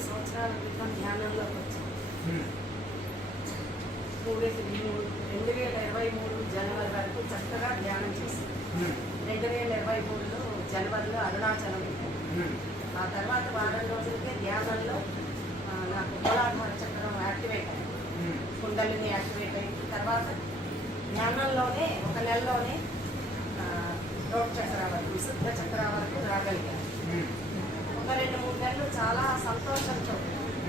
సంవత్సరాల క్రితం ధ్యానంలోకి వచ్చాను. 2023 జనవరి వరకు చక్కగా ధ్యానం చేశాను. 2023లో జనవరిలో అరుణాచలం వెళ్ళాను. ఆ తర్వాత వారం రోజులకే ధ్యానంలో నాకు మూలాధార చక్రం యాక్టివేట్ అయింది, కుండలిని యాక్టివేట్ అయింది. తర్వాత ధ్యానంలోనే ఒక నెలలోనే రోడ్ చక్ర వరకు విశుద్ధ చక్ర వరకు రాగలిగాను. ఒక 2-3 నెలలు చాలా సంతోషంతో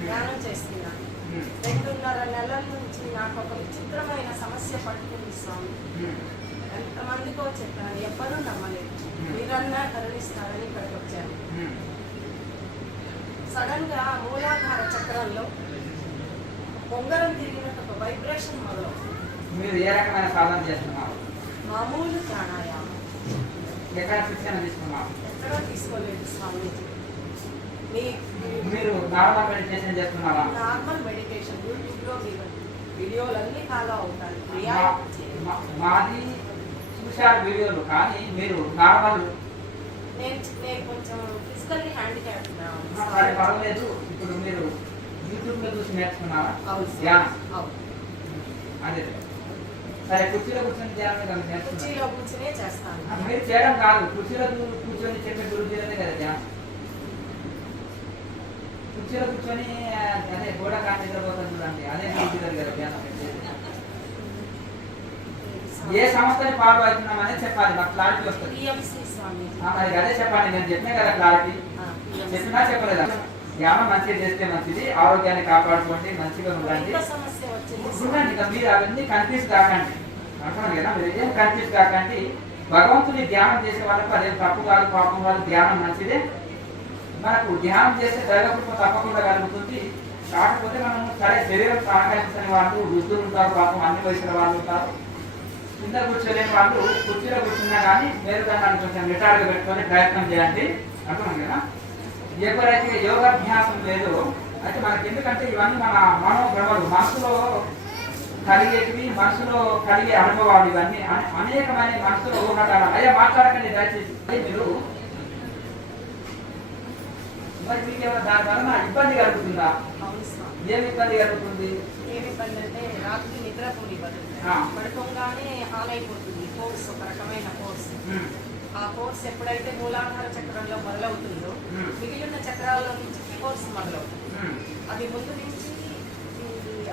ధ్యానం చేస్తున్నాను. 2.5 నెలల నుంచి నాకు ఒక విచిత్రమైన సమస్య పట్టుకుంది స్వామి. ఎంతమందికో చెప్పాను, ఎవ్వరూ నమ్మలేదు. మీరన్నా కరుణిస్తారని ఇక్కడికి వచ్చాను. సడన్ గా మూలాధార చక్రంలో బొంగరం తిరిగినట్టు ఒక వైబ్రేషన్ మొదలవుతుంది. మీరు ఏ రకమైన సాధన చేస్తున్నారు? మామూలు ప్రాణాయామం. ఎక్కడ శిక్షణ తీసుకున్నారు? ఎక్కడో తీసుకోలేదు స్వామీజీ. మీరు నార్మల్ మెడిటేషన్ చేస్తున్నారా? నార్మల్ మెడిటేషన్ యూట్యూబ్ లో వీడియోలన్నీ ఫాలో అవుతాను. మాది చూశారు వీడియోలు, కానీ మీరు నార్మల్. నేను కొంచెం ఫిజికల్లీ హ్యాండిక్యాప్. సరే పర్వాలేదు. ఇప్పుడు మీరు యూట్యూబ్ లో చూసి నేర్చుకున్నారా? అదే సరే. కుర్చీలో కూర్చొని ధ్యానం కుర్చీలో కూర్చునే చేస్తాను. మీరు చేయడం కాదు, కుర్చీలో కూర్చొని చెప్పే గురుజీలనే కదా ధ్యానం. కుర్చీలో కూర్చొని అదే గోడ కాని నిద్రపోతుంది చూడండి, అదే గురుజీలు కదా ధ్యానం. ఏ సంస్థని ఫాలో అవుతున్నాం అనేది చెప్పాలి, మాకు క్లారిటీ వస్తుంది. మరి అదే చెప్పండి, నేను చెప్పినా కదా క్లారిటీ. చెప్పినా చెప్పలేదా? ధ్యానం మంచిగా చేస్తే మంచిది, ఆరోగ్యాన్ని కాపాడుకోండి, మంచిగా ఉండండి. చూడండి ఇక మీరు అవన్నీ కన్ఫ్యూజ్ కాకండి, అంటున్నాను కదా, మీరు ఏం కన్ఫ్యూజ్ కాకండి. భగవంతుని ధ్యానం చేసే వాళ్ళకు అదేం తప్పు కాదు, పాపం వాళ్ళు ధ్యానం మంచిదే. మనకు ధ్యానం చేస్తే దైవకృప తప్పకుండా కలుగుతుంది. కాకపోతే మనం సరే శరీరం సహకరించని వాళ్ళు, వృద్ధులు ఉంటారు, పాపం అన్ని వయసుల వాళ్ళు ఉంటారు, కింద కూర్చోలేని వాళ్ళు కుర్చీలో కూర్చున్నా కానీ మేరుదండాన్ని కొంచెం నిటారుగా పెట్టుకొని ప్రయత్నం చేయండి, అంటున్నాం కదా. ఎవరైతే యోగాభ్యాసం లేదో అయితే మనకి, ఎందుకంటే ఇవన్నీ మన మనోభ్రమలు, మనసులో కలిగేటివి, మనసులో కలిగే అనుభవాలు, ఇవన్నీ అనేకమైన మనసులో ఉన్నట్టు. అయ్యా మాట్లాడకండి దయచేసి. మీరు మరి మీకు ఏమైనా దాని వలన ఇబ్బంది కలుగుతుందా? ఏమి ఇబ్బంది కలుగుతుంది? ఏమి ఇబ్బంది అంటే రాత్రి నిద్రపోని పడుకోగానే హాల్ అయిపోతుంది. కోర్స్ ఒక రకమైన కోర్స్. ఆ కోర్స్ ఎప్పుడైతే మూలాధార చక్రంలో మొదలవుతుందో మిగిలిన చక్రాల్లో నుంచి కోర్స్ మొదలవుతుంది. అది ముందు నుంచి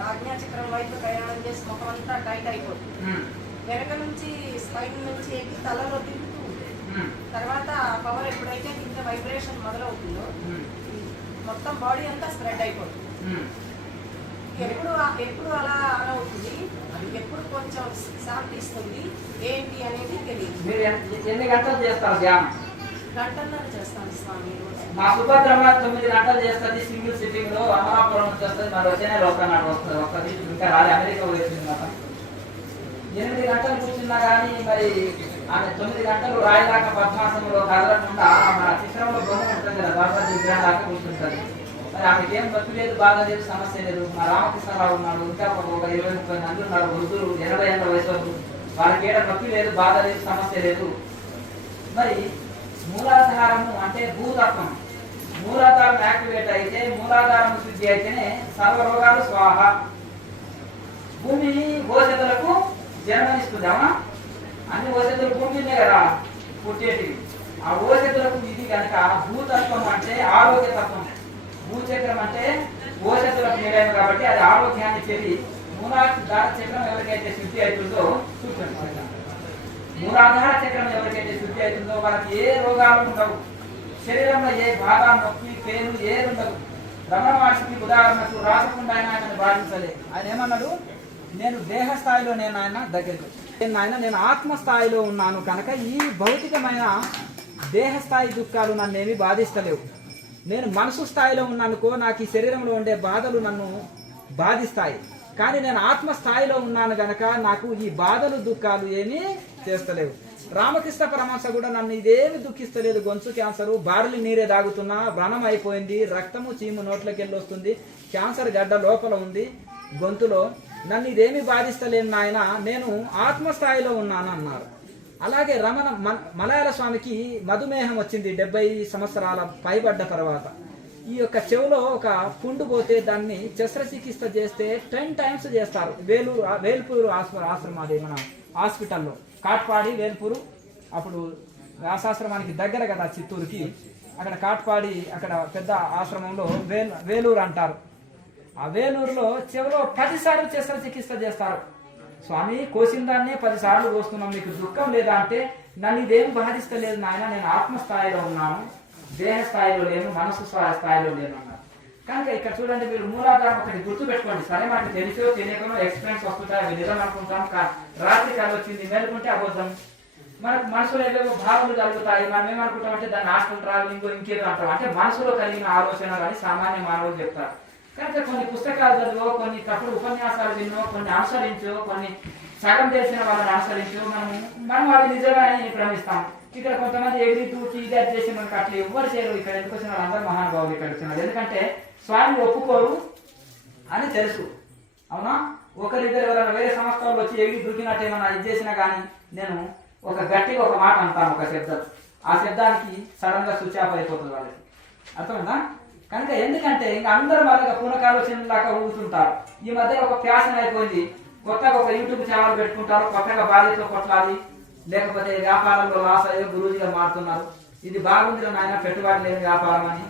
ఆజ్ఞా చక్రం వైపు ప్రయాణం చేసి ముఖం అంతా టైట్ అయిపోతుంది. వెనక నుంచి స్పైన్ నుంచి ఎక్కి తలలో తిరుగుతూ ఉంటుంది. తర్వాత పవర్ ఎప్పుడైతే కింద వైబ్రేషన్ మొదలవుతుందో మొత్తం బాడీ అంతా స్ప్రెడ్ అయిపోతుంది. ఎప్పుడు అలా అవుతుంది, అది ఎప్పుడు కొంచెం శాంతి ఇస్తుంది ఏంటి అనేది తెలియదు. మీరు ఎన్ని గంటలు చేస్తారు ధ్యానం? గంటన్నర చేస్తాను స్వామి. మా సుభద్రమ్మ 9 గంటలు చేస్తుంది సింగిల్ సిట్టింగ్ లో. అమలాపురం నుంచి వస్తుంది, మరి వచ్చేనే లోకనాడు వస్తుంది. ఇంకా రాలే, అమెరికా వచ్చింది మాట. 8 గంటలు కూర్చున్నా కానీ మరి ఆమె 9 గంటలు రాయిలాక పద్మాసనంలో కదలకుండా మన చిత్రంలో బొమ్మ ఉంటుంది కదా, గణపతి విగ్రహం దాకా కూర్చుంటుంది. మరి ఆమెకి ఏం తప్పు లేదు, బాధ లేదు, సమస్య లేదు. మా రామకృష్ణరావు ఉన్నాడు, ఇంకా ఒక 20-30 మంది ఉన్నారు, వృద్ధులు 80 ఏళ్ళ వయసు, వాళ్ళకి ఏడ నొప్పి లేదు, బాధ లేదు, సమస్య లేదు. మరి మూలాధారము అంటే భూతత్వం, మూలాధారం యాక్టివేట్ అయితే, మూలాధారం శుద్ధి అయితేనే సర్వరోగాలు స్వాహ. భూమి భవిష్యత్తులకు జన్మనిస్తుంది, అవునా? అన్ని భవిష్యత్తులు భూమినే కదా పుట్టేటివి. ఆ భవిష్యత్తులకు ఇది కనుక భూతత్వం అంటే ఆరోగ్యతత్వం, భూచక్రం అంటే భవిష్యత్తులకు నిలయం కాబట్టి అది ఆరోగ్యాన్ని చెల్లి. మూలాధార చక్రం ఎవరికైతే శుద్ధి అవుతుందో చూడండి, మూలాధార చక్రం ఎవరికైతే శుద్ధి అవుతుందో వాళ్ళకి ఏ రోగాలు ఉండవు, శరీరంలో ఏ బాధ, నొప్పి, పేరు ఏది ఉండవు. రమణ మహర్షికి ఉదాహరణకు రాసకుండా ఆయన బాధించలే. ఆయన ఏమన్నాడు, నేను దేహ స్థాయిలో నేను ఆయన దగ్గరికి, నేను ఆత్మస్థాయిలో ఉన్నాను కనుక ఈ భౌతికమైన దేహస్థాయి దుఃఖాలు నన్నేమి బాధిస్తలేవు. నేను మనసు స్థాయిలో ఉన్నానుకో, నాకు ఈ శరీరంలో ఉండే బాధలు నన్ను బాధిస్తాయి. కానీ నేను ఆత్మస్థాయిలో ఉన్నాను కనుక నాకు ఈ బాధలు దుఃఖాలు ఏమీ చేస్తలేవు. రామకృష్ణ పరమహంస కూడా నన్ను ఇదేమి దుఃఖిస్తలేదు, గొంతు క్యాన్సరు, బారులి నీరే తాగుతున్నా, వ్రణం అయిపోయింది, రక్తము చీము నోట్లోకి వెళ్ళి వస్తుంది, క్యాన్సర్ గడ్డ లోపల ఉంది గొంతులో, నన్ను ఇదేమి బాధిస్తలేను నాయన, నేను ఆత్మస్థాయిలో ఉన్నాను అన్నారు. అలాగే మలయాళ స్వామికి మధుమేహం వచ్చింది 70 సంవత్సరాల పైబడ్డ తర్వాత. ఈ యొక్క చెవులో ఒక పుండు పోతే దాన్ని శస్త్రచికిత్స చేస్తే 10 times చేస్తారు. వేల్పూరు ఆశ్రమం, అది మన హాస్పిటల్లో కాట్పాడి వేల్పూరు, అప్పుడు వ్యాసాశ్రమానికి దగ్గర కదా చిత్తూరుకి, అక్కడ కాట్పాడి అక్కడ పెద్ద ఆశ్రమంలో వేలూరు అంటారు. ఆ వేలూరులో చెవులో 10 సార్లు శస్త్రచికిత్స చేస్తారు. స్వామి కోసిన దాన్నే 10 సార్లు కోస్తున్నాం, మీకు దుఃఖం లేదా అంటే, నన్ను ఇదేం బాధిస్తలేదు నాయన, నేను ఆత్మస్థాయిలో ఉన్నాను, దేహ స్థాయిలో లేను, మనసు స్థాయిలో లేను అన్నారు. కనుక ఇక్కడ చూడండి, మీరు మూలాధారం ఒకటి గుర్తు పెట్టుకోండి. సరే మనకి తెలిసో తెలియకనో ఎక్స్పీరియన్స్ వస్తుంటాయి, అవి నిజం అనుకుంటాం, రాత్రి కాలు వచ్చింది మేలుకుంటే అబద్ధం. మనకు మనసులో ఏవేవో భావనలు కలుగుతాయి, మనం ఏమనుకుంటాం అంటే దాన్ని హాస్టల్ ట్రావెలింగ్ ఇంకేదో అంటాం, అంటే మనసులో కలిగిన ఆలోచన కానీ సామాన్య మానవులు చెప్తారు. కనుక కొన్ని పుస్తకాలు చదివో, కొన్ని తప్పుడు ఉపన్యాసాలు విన్నో, కొన్ని అనుసరించో, కొన్ని సగం తెలిసిన వాళ్ళని అనుసరించో మనం అది నిజమే అని భ్రమిస్తాం. ఇక్కడ కొంతమంది ఎగిరి దూచి ఇది అది చేసి మనకు అట్లా ఎవ్వరు చేయరు. ఇక్కడ ఎందుకు వచ్చిన వాళ్ళందరూ మహానుభావులు ఇక్కడ వచ్చినారు, ఎందుకంటే స్వామి ఒప్పుకోరు అని తెలుసు. అవునా? ఒకరిద్దరు ఎవరైనా వేరే సంస్థలు వచ్చి ఎగిరి దూకినట్టు ఏమన్నా ఇది చేసినా కానీ నేను ఒక గట్టిగా ఒక మాట అంటాను, ఒక శబ్దం, ఆ శబ్దానికి సడన్ గా స్విచ్ ఆఫ్ అయిపోతుంది వాళ్ళకి. అర్థమైందా? కనుక ఎందుకంటే ఇంకా అందరూ వాళ్ళకి పూనకాలోచనలాగా ఊగుతుంటారు. ఈ మధ్య ఒక ఫ్యాషన్ అయిపోయింది, కొత్తగా ఒక యూట్యూబ్ ఛానల్ పెట్టుకుంటారు, కొత్తగా భార్యతో కొట్లాడి, లేకపోతే వ్యాపారంలో లాస్ అయ్యే గురూజీగా మారుతున్నారు. ఇది బాగుందిలో నాయన, పెట్టుబడి లేని వ్యాపారం అని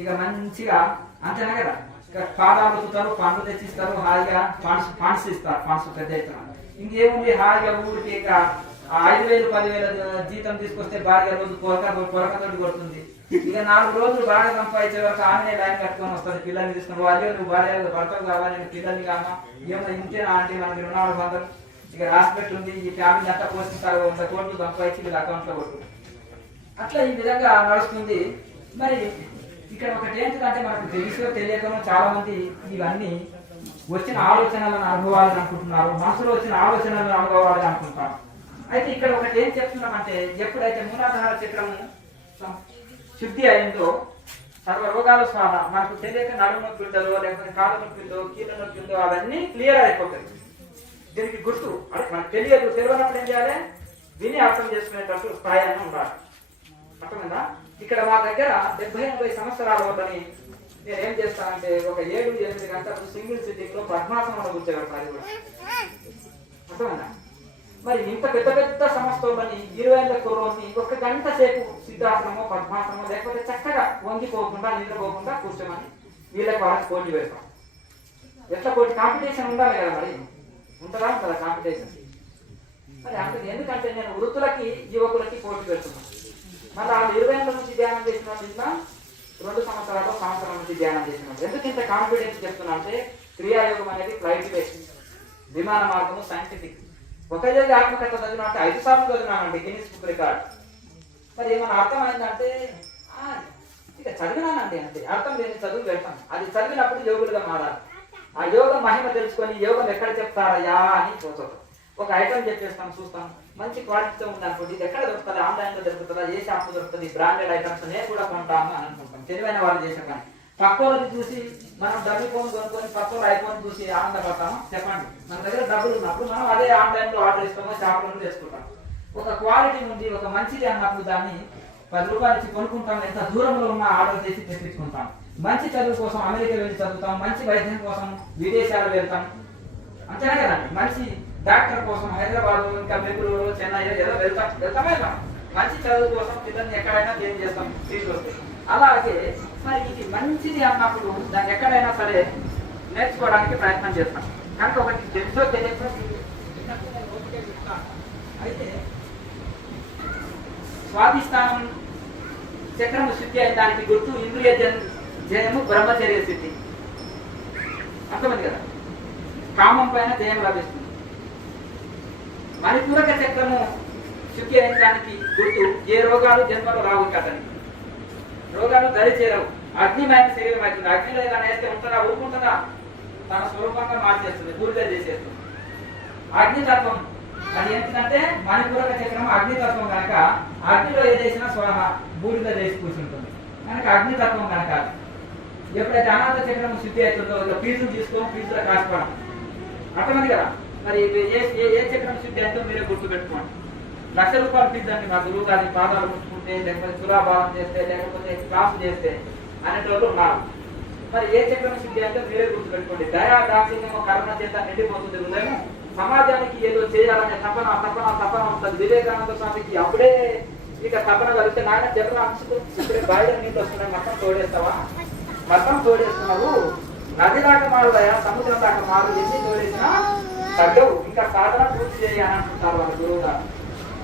ఇక మంచిగా అంతేనా కదా, పాదాలు తుతారు, పండ్లు తెచ్చిస్తారు, హాయిగా ఫండ్స్ ఇస్తారు, ఫండ్స్ పెద్ద ఎత్తున. ఇంకేముంది, హాయిగా ఊరికి ఇక 5,000 10,000 జీతం తీసుకొస్తే భార్య రోజు పొరకతోటి కొడుతుంది. ఇక 4 రోజులు బాగా సంపాదించే వరకు ఆమె లైన్ కట్టుకొని వస్తుంది, పిల్లల్ని తీసుకుని. వాళ్ళు నువ్వు భార్య భర్తకు కావాలి, నేను పిల్లల్ని కామా, ఏమో ఇంతేనా అంటే మనకి రుణాలు బంధం, ఇక రాసిపెట్టి ఉంది, ఈ ఫ్యామిలీ అంతా పోషిస్తారు, 100 కోట్లు సంపాదించి వీళ్ళ అకౌంట్ లో కొట్టు. అట్లా ఈ విధంగా నడుస్తుంది. మరి ఇక్కడ ఒకటి ఏంటంటే, మనకు తెలుసో తెలియకనో చాలా మంది ఇవన్నీ వచ్చిన ఆలోచనలను అనుభవాలని అనుకుంటున్నారు, మనసులో వచ్చిన ఆలోచనలను అనుభవాలని అనుకుంటున్నారు. అయితే ఇక్కడ ఒకటి ఏం చెప్తున్నామంటే, ఎప్పుడైతే మూలాధార చక్రము శుద్ధి అయిందో సర్వ రోగాలు స్వాహ, మనకు తెలియక నడుము నొప్పిలో, లేకపోతే కాళ్ళ నొప్పిలో, కీళ్ళ నొప్పిలో అవన్నీ క్లియర్ అయిపోతాయి. దీనికి గుర్తు అంటే మనకు తెలియనప్పుడు ఏం చేయాలి, విని అర్థం చేసుకునేటట్టు స్థాయి అని ఉండాలి. అర్థమైందా? ఇక్కడ మా దగ్గర 70-80 సంవత్సరాల వద్దని నేను ఏం చేస్తానంటే, ఒక 7-8 గంటలు సింగిల్ సిట్టింగ్ లో పద్మాసనంలో కూర్చోబెడతాను. కూడా అర్థమైందా? మరి ఇంత పెద్ద పెద్ద సంస్థలని 20 ఏళ్ల కుర్రోని 1 గంట సేపు సిద్ధాసనమో పద్మాసనమో లేకపోతే చక్కగా వంగిపోకుండా నిద్రపోకుండా కూర్చోమని వీళ్ళకి వాళ్ళకి పోటీ పెడతాం. ఎట్లా పోటీ, కాంపిటీషన్ ఉండాలి కదా, మరి ఉంటుందా కదా కాంపిటీషన్. మరి అందుకు ఎందుకంటే నేను వృత్తులకి యువకులకి పోటీ పెడుతున్నాను. మళ్ళీ వాళ్ళు 20 ఏళ్ళ నుంచి ధ్యానం చేసిన వాళ్ళు ఇంకా 2 సంవత్సరాల నుంచి ధ్యానం చేసిన వాళ్ళు. ఎందుకు ఇంత కాన్ఫిడెన్స్ చెప్తున్నా అంటే, క్రియాయోగం అనేది ఫ్లైట్ బేస్, విమాన మార్గము సైంటిఫిక్. ఒక రోజు ఆత్మకథ చదివినా అంటే 5 సార్లు చదివినానండి, గిన్నిస్ బుక్ రికార్డ్. మరి ఏమైనా అర్థమైందంటే ఇక చదివినానండి అంతే, అర్థం లేని చదువు పెడతాం. అది చదివినప్పుడు యోగులుగా మారాలి. ఆ యోగం మహిమ తెలుసుకొని యోగం ఎక్కడ చెప్తారయ్యా అని పోతాం. ఒక ఐటమ్ చెప్పేస్తాం, చూస్తాం, మంచి క్వాలిటీతో ఉందనుకోండి, ఇది ఎక్కడ దొరుకుతుంది, ఆన్లైన్ లో దొరుకుతుందా, ఏ షాప్ లో దొరుకుతుంది, బ్రాండెడ్ ఐటమ్స్ నేను కూడా కొంటాము అని అనుకుంటాం. తెలివైన వాళ్ళు చేసాం. కానీ పక్కోళ్ళని చూసి మనం డబ్బు ఫోన్ కొనుక్కొని పక్కోళ్ళు ఐఫోన్ చూసి ఆనందపడతాము? చెప్పండి. మన దగ్గర డబ్బులు ఉన్నప్పుడు మనం అదే ఆన్లైన్ లో ఆర్డర్ ఇస్తామో షాప్ లో తెచ్చుకుంటాం. ఒక క్వాలిటీ ఉంది, ఒక మంచిది అన్నప్పుడు దాన్ని 10 రూపాయలు ఇచ్చి కొనుక్కుంటాం, ఎంత దూరంలో ఉన్న ఆర్డర్ చేసి తెప్పించుకుంటాం. మంచి చదువు కోసం అమెరికా వెళ్ళి చదువుతాం, మంచి వైద్యం కోసం విదేశాలు వెళ్తాం, అంతేనా కదండి. మంచి డాక్టర్ కోసం హైదరాబాద్, ఇంకా బెంగళూరు, చెన్నై ఏదో వెళ్తామే. మంచి చదువు కోసం పిల్లల్ని ఎక్కడైనా చేంజ్ చేస్తాం, సీట్లు వస్తాయి. అలాగే మరి ఇది మంచిది అన్నప్పుడు దాన్ని ఎక్కడైనా సరే నేర్చుకోవడానికి ప్రయత్నం చేస్తాం. కనుక ఒకటి తెలుసో తెలియక అయితే స్వాధిష్టానం చక్రము శుద్ధి అయిన దానికి గుర్తు ఇంద్రియ జయము బ్రహ్మచర్య సిద్ధి. అర్థమైంది కదా, కామం పైన జయం లభిస్తుంది. మణిపూరక చక్రము శుద్ధి అయిన దానికి గుర్తు ఏ రోగాలు జన్మలో రావు కదని, రోగాలు దరిచేరవు. అగ్నిమయ శరీరం అవుతుంది. అగ్నిలో ఏదైనా వేస్తే ఉంటుందా, ఊరుకుంటుందా? తన స్వరూపంగా మార్చేస్తుంది, పూర్తిగా చేసేస్తుంది. అగ్నితత్వం అది ఎందుకంటే మణిపూరక చక్రం అగ్నితత్వం కనుక అగ్నిలో ఏదేసినా స్వాహ బూడిద చేసి కూర్చుంటుంది కనుక అగ్నితత్వం కనుక ఎప్పుడైతే అనాథ చక్రం శుద్ధి అవుతుందో ఇలా ఫీజులు తీసుకోవడం ఫీజులో కాసుకోవడం అర్థమైంది కదా. మరి ఏ చక్రం శుద్ధి అవుతుందో మీరే గుర్తుపెట్టుకోండి. ₹1,00,000 ఫీజు అండి మా గురువు గారి పాదాలు ముట్టుకుంటే లేకపోతే తులాభారం చేస్తే లేకపోతే క్లాసు చేస్తే అనేటోళ్ళు ఉన్నారు. మరి ఏ చక్రం శుద్ధి అంటే మీరే గుర్తుపెట్టుకోండి. దయా దాక్షిణ్యము కరుణ చేత నిండిపోతుంది హృదయం. సమాజానికి ఏదో చేయాలనే తపన తపన తపన ఉంటుంది. వివేకానంద స్వామికి అప్పుడే ఇక తపన కలిగితే నాయన జగన్ అంశకు ఇప్పుడే బాయిలో నీళ్ళు వస్తున్నాయి, మొత్తం తోడేస్తావా, మొత్తం తోడేస్తున్నావు, నది దాకా మారుదయా, సముద్రం దాకా మారు, ఎన్ని తోడేసినా తగ్గవు, ఇంకా సాధన పూర్తి చేయాలని అంటుంటారు వాళ్ళ గురువు గారు.